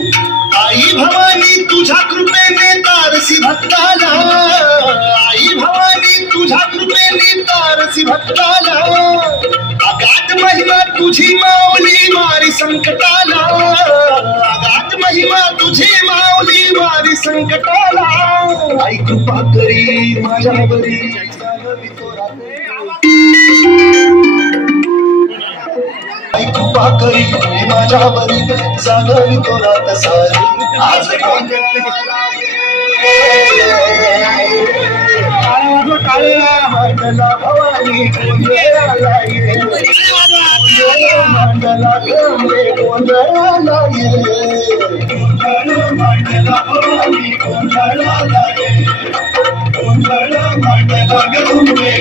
आई भवानी तुझ्या कृपेने तारसी भक्ताला, आई भवानी तुझ्या कृपेने तारसी भक्ताला, अगाध महिमा तुझी माऊली मारी संकटाला, अगाध महिमा तुझी माऊली मारी संकटाला, आई कृपा करी माझ्यावरी आई कृपा करी माझ्यावरी जागवी तोरा तसारी आज मंडला भवानी गोंधळाला ये, मंडला गंगे गोंधळाला ये, मंडला भवानी गोंधळाला ये, मंडला गंगे